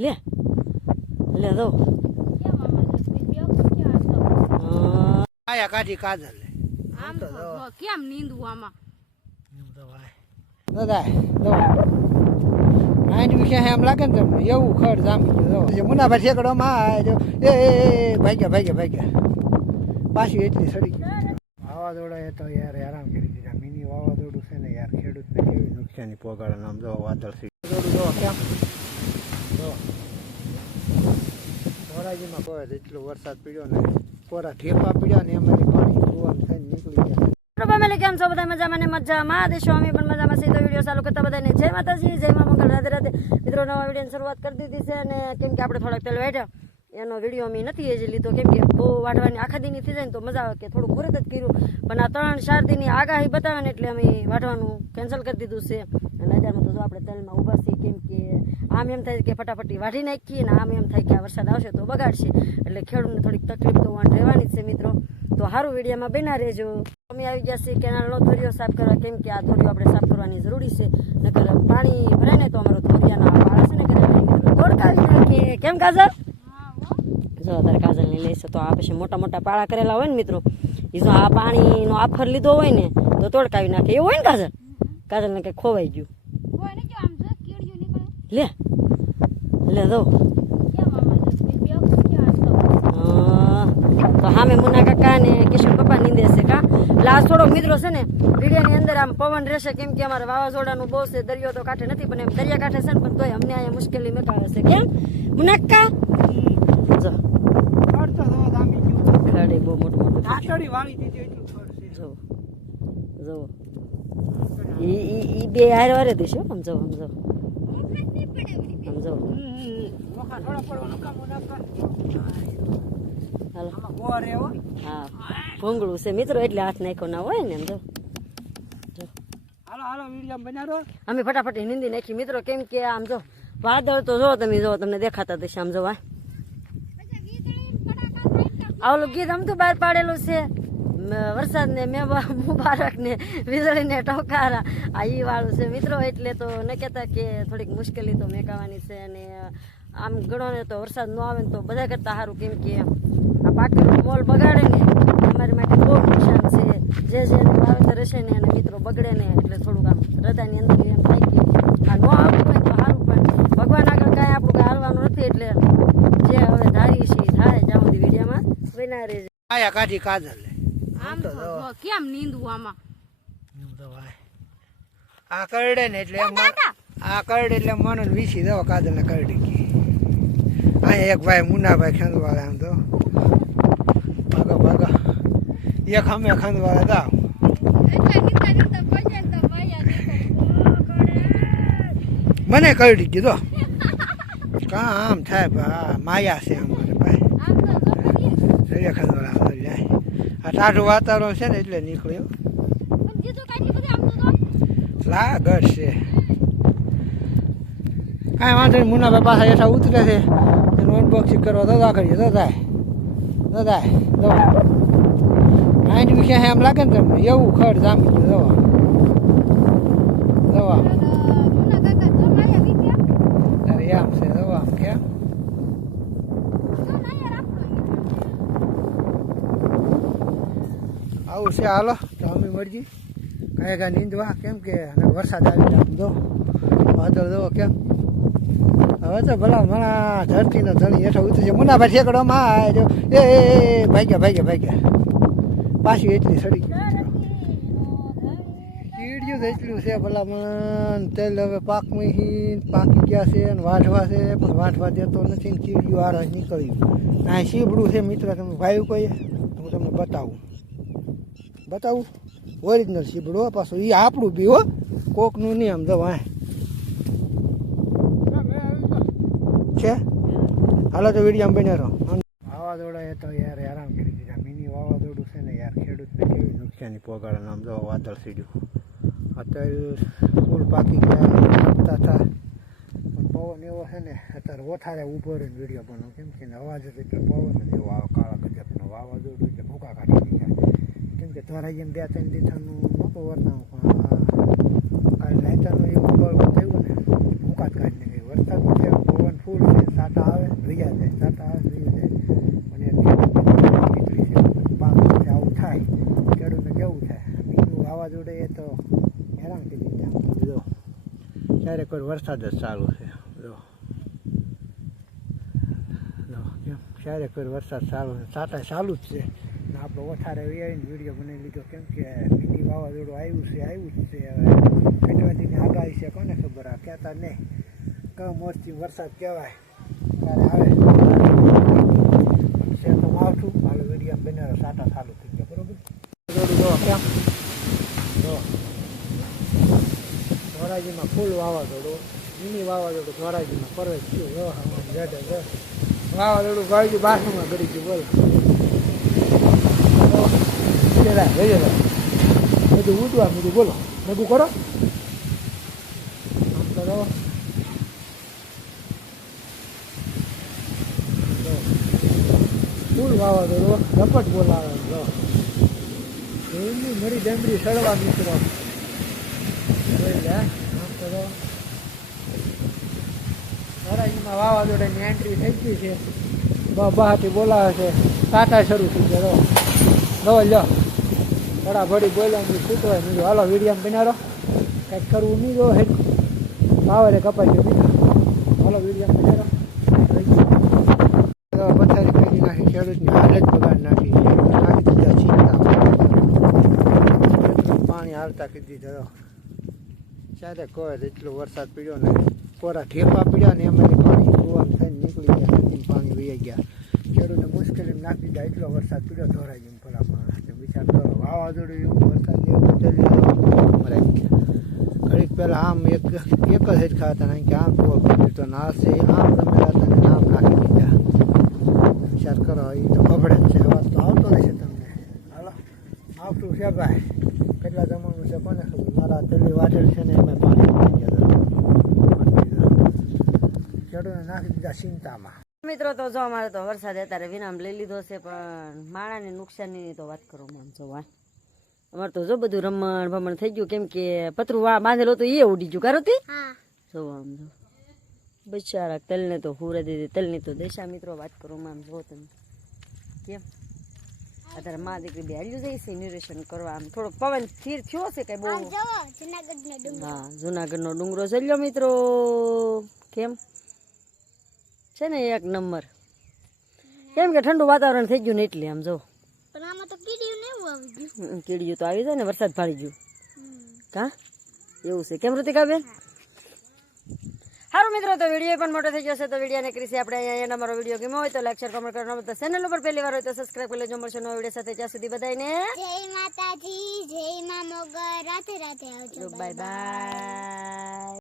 લે લે દો છો આયા કાઢી કાજલ આમ તો કેમ નીંદવું આમાં દાદા જો આઈન વિશે એમ લાગે ને તમને એવું ખડ જામી ગયું જો મુનાભાઈ ઠેકડોમાં આ જો એ ભાગ્યા ભાગ્યા ભાગ્યા પાછી એટલી સડી ગઈ વાવાઝોડા એ તો યાર હેરાન કરી દીધા મિની વાવાઝોડું છે ને યાર ખેડૂતને કેવી નુકસાની પોગાડે આમ જો વાદળ જો કેમ જો ધોરાજીમાં કોઈ એટલો વરસાદ પડ્યો ને કોરા કેમ છો? બધા મજામાં ને મજામાં? દેશો અમે પણ મજામાં સીધો વીડિયો ચાલુ કરતા બધાને જય માતાજી, જય મા મંગળ. રાધે રાધે. મિત્રો, નવા વિડીયોની શરૂઆત કરી દીધી છે અને કેમ આપણે થોડાક તેલ વાઢ્યા એનો વીડિયો અમે નથી લીધો. કેમ બહુ વાઢવાની આખા દીની થઈ જાય ને તો મજા આવે કે થોડું મુહૂર્ત જ કર્યું. પણ આ ત્રણ ચાર દીની આગાહી બતાવે ને એટલે અમે વાઢવાનું કેન્સલ કરી દીધું છે. અત્યારમાં તો જો આપણે તેલમાં ઊભા છીએ કેમ કે આમ એમ થાય કે ફટાફટી વાઢી નાખીએ ને આમ એમ થાય કે આ વરસાદ આવશે તો બગાડશે. એટલે ખેડૂતને થોડીક તકલીફ તો રહેવાની જ છે મિત્રો. તો સારું વિડીયામાં બના રહેજો. અમે આવી ગયા છીએ કેનાલનો ધોરિયો સાફ કરવા કેમ કે આ ધોરિયો આપણે સાફ કરવાની જરૂરી છે. નકર પાણી ભરાય ને તો અમારો ધોરિયાના વાળા છે ને કે કેમ કાજલ? જો અત્યારે કાજલની લઈશ તો આ પછી મોટા મોટા પાળા કરેલા હોય ને મિત્રો. એ જો આ પાણીનો આફર લીધો હોય ને તો તોડકાવી નાખે. એવું હોય ને કાજલ? કાજલને કે ખોવાઈ ગયું. લે લે દો. તો સામે મુના કાકા ને કિશન પપ્પા નીંદે છે કા? એટલે આ થોડોક મિત્રો છે ને વિડીયોની અંદર આમ પવન રહેશે કેમ કે અમારે વાવાઝોડાનું બહુ છે દરિયો તો કાંઠે નથી પણ એમ દરિયા કાંઠે છે ને પણ તોય અમને અહીંયા મુશ્કેલી મેકાવે છે. કેમ? મુનાક્કા જો. ખડ બહુ મોટું દીધી જો જો. ઈ ઈ ઈ બે હારે વારે દેશો સમજો સમજો સમજો હાલો. હા. ભોંગળું છે મિત્રો એટલે હાથ નાખ્યો ના હોય ને સમજો જો હાલો હાલો અમે ફટાફટ નિંદી નાખી. મિત્રો કેમ કે આમ જો વાદળ તો જો તમે જો તમને દેખાતા દેશે આમ જો આ આવલું ગીત આમ તો બહાર પાડેલું છે. વરસાદને મેવા મુબારકને વીજળીને ટોકારા. આ ઈ વાળું છે મિત્રો, એટલે તો ન કહેતા કે થોડીક મુશ્કેલી તો મેકાવાની છે અને આમ ગણો ને તો વરસાદ ન આવે ને તો બધા કરતાં સારું, કેમ કે આ પાકેલો મોલ બગાડે ને, અમારી માટે બહુ નુકસાન છે. જે જે વાવેતર હશે ને એના મિત્રો બગડે ને, એટલે થોડુંક આમ હૃદયની અંદર એમ થાય કે આ ન આવતું હોય તો સારું, પણ ભગવાન આગળ કાંઈ આપણું હાલવાનું નથી, એટલે જે હવે ધારી છે ઈ થાય જ્યાં વિડીયોમાં આયા કાઢી કાજલ. આમ તો કેમ નીંદવું આમાં? આ કરડે ને એટલે આ કરડે એટલે મને વીસી દો કાદર ને કરડી ગઈ. અહીંયા એક ભાઈ મુન્નાભાઈ ખંદવાળા આમ તો. ભાગો ભાગો. એક અમે ખંદવાળા જાઓ. એટલે નીંદતા નીંદતા પૈસા તો માયા મને કરડી કીધો કામ થાય માયા છે અમારે ભાઈ. ખંદવાળા આ ટાઢું વાતાવરણ છે ને એટલે નીકળ્યો. લાગડ છે. કાંઈ વાંધો નહીં મુનાભાઈ પાછા હેઠા ઉતરે છે. એનું અનબોક્સિંગ કરવા દાદા કરીએ દદાય થાય. દવા માઇન્ડ વિશે એમ લાગે ને તમને એવું ખડ જામી દવા દવા મુના કાકા જો માયા વિદ્યા અરે એમ છે દવા આમ કેમ જો નાયા રાખો આવું છે હાલો, તો અમે મરજી. કાંઈ કાંઈ નીંદવા, કેમ કે વરસાદ આવી જાય દો વાદળ દો કેમ. હવે તો ભલા મારા ધરતીનો ધણી હેઠળ ઉતરી છે મુનાભાઈ ઠેકડોમાં જો. એ ગયા ભાઈ ભાગ્યા પાછી એટલી સડી કીડ્યું એટલું છે ભલા મન. તેલ હવે પાકમાં પાકી ગયા છે અને વાઢવા છે, પણ વાઢવા દેતો નથી ને કીડ્યું આરસ નીકળ્યું. આ સીબડું છે મિત્ર, તમે ભાઈ કહીએ હું તમને બતાવું. બતાવું? ઓરિજિનલ શીબડું હો પાછું એ આપણું બી હો. કોકનું નહીં આમ જવા છે? હાલો તો વીડિયો બને રહો. વાવાઝોડા એ તો યાર હેરાન કરી દીધા. મિની વાવાઝોડું છે ને યાર, ખેડૂતને કેવી નુકસાની પોગાડે આમ જવા વાદળ સીડ્યું. અત્યારે ફૂલ પાકી ગયા હતા. હતા પવન એવો છે ને, અત્યારે ઓથારે ઊભો રહીને વીડિયો બનાવો. કેમ કે અવાજ પવન જ એવો આવે, કાળા ગજબનો વાવાઝોડું એટલે ભૂકા કાઢી દીધા કેમ કે ધરાઈને બે ત્રણ દીઠાનું નહોતું વર્તાવું પણ આ લાઇટાનું એવું બળ થયું ને જ કાઢી નાખે વરસાદમાં છે, પવન ફૂલ છે, સાટા આવે વૈયા જાય, સાટા આવે વૈયા જાય. અને વીજળી છે પાક આવું થાય, ખેડૂતને કેવું થાય? બીજું વાવાઝોડે એ તો હેરાન કરી દીધા જો, ક્યારેક કોઈ વરસાદ જ ચાલુ છે. જો ક્યારે કોઈ વરસાદ ચાલુ છે, સાટા ચાલુ જ છે. આપણે વધારે આવીને વીડિયો બનાવી લીધો. કેમ કે બીજી વાવાઝોડું આવ્યું છે, આવ્યું જ છે. હવે ફેટવાતીની આગાહી છે કોને ખબર? આ કહેતા નહીં. કમોસમી વરસાદ કહેવાય? ત્યારે આવે. છે તો માવઠું. હાલો વીડિયો બનાવ્યો સાટા ચાલુ થઈ ગયા. બરોબર? કેમ? જો ધોરાજીમાં ફૂલ વાવાઝોડું. મિની વાવાઝોડું ધોરાજીમાં પરવેશ થયું વાવાઝોડું ભાઈ બાથરૂમમાં ગળી ગયું. બોલો. વેજેલા વેજેલા બધું ઉડવા બધું બોલો. બધું કરો. આમ કરો. ફૂલ વાવાઝોડું. રપટ બોલાવે. જો. એમની મરી ડેમડી સડવા મિત્રો આમ કરો. ધોરાજીમાં વાવાઝોડાની એન્ટ્રી થઈ ગઈ છે. બહારથી બોલાવે છે. ટાટા શરૂ થઈ ગયો. લો લો થોડા ભડી બોલ્યા નહીં હોય બીજું હાલો વીડિયો બનાવો કંઈક કરવું નહીં જો હેડ. પાવરે કપાઈ ગયો બીજા હાલો વીડિયો બનાવો પથારી કરી ખેડૂતની હાલત બગાડ નાખી નાખી પાણી હાલતા કીધી ત્યારે કોઈ એટલો વરસાદ પીડ્યો ને, કોરા ઠેપા પીડ્યા ને એમાંથી પાણી નીકળી ગયા. ખેડૂતને મુશ્કેલી નાખી દીધા. એટલો વરસાદ પીડ્યો, ધોરાઈ ગયો માણસને વિચાર કરો. વાવાઝોડું એવું વરસાદ એવું મરાઈ ગયા ઘડીક પહેલાં આમ એક એક જ હેરખા હતા ને કે આમ તો નાશે આમ રમેલા હતા ને આમ નાખી દીધા. વિચાર કરો એ તો ખબડે જ છે. અવાજ તો આવતો નથી તમને. હાલો. આવતું છે ભાઈ. કેટલા જમાનું છે કોને ખબર? મારા પેલી વાટેલ છે ને એમાં પાણી ખેડૂતને નાખી દીધા ચિંતામાં મિત્રો તો જો અમારે તો વરસાદ અત્યારે વિરામ લઈ લીધો છે પણ માણાની નુકસાનની તો વાત કરો મન જો અમારે તો જો બધું રમણ ભમણ થઈ ગયું કેમ કે પતરું વા બાંધેલો તો એ ઉડી ગયું કારો જો આમ જો. બિચારા તલને તો હુરે દીધી તલની તો દેશા મિત્રો વાત કરો આમ જો તમે. કેમ? અત્યારે મા દીકરી બે હાલ્યું જાય છે નિરેશન કરવા. આમ થોડો પવન સ્થિર થયો છે કઈ બહુ? જવો જુનાગઢ નો હા જુનાગઢનો ડુંગરો ચલ્યો મિત્રો. કેમ? છે ને એક નંબર. કેમ કે ઠંડુ વાતાવરણ થઈ ગયું ને એટલે આમ જો. પણ આમાં તો કીડીયું ને એવું આવી ગયું. કીડીયું તો આવી જાય ને વરસાદ ભાળી ગયું. કા એવું છે. કેમ ઋતિકા બેન સારું મિત્રો તો વીડિયો પણ મોટો થઈ જશે તો વિડીયોને કરીશું આપણે અહીંયા અહીંયા અમારો વીડિયો ગમ્યો હોય તો લાઈક શેર કમેન્ટ કરવાનો તો ચેનલ ઉપર પહેલી વાર હોય તો સબસ્ક્રાઇબ કરી લેજો. મળશે નવો વીડિયો સાથે. ત્યાં સુધી બધાને જય માતાજી જય મા મોગર. રાતે રાતે આવજો. Bye bye.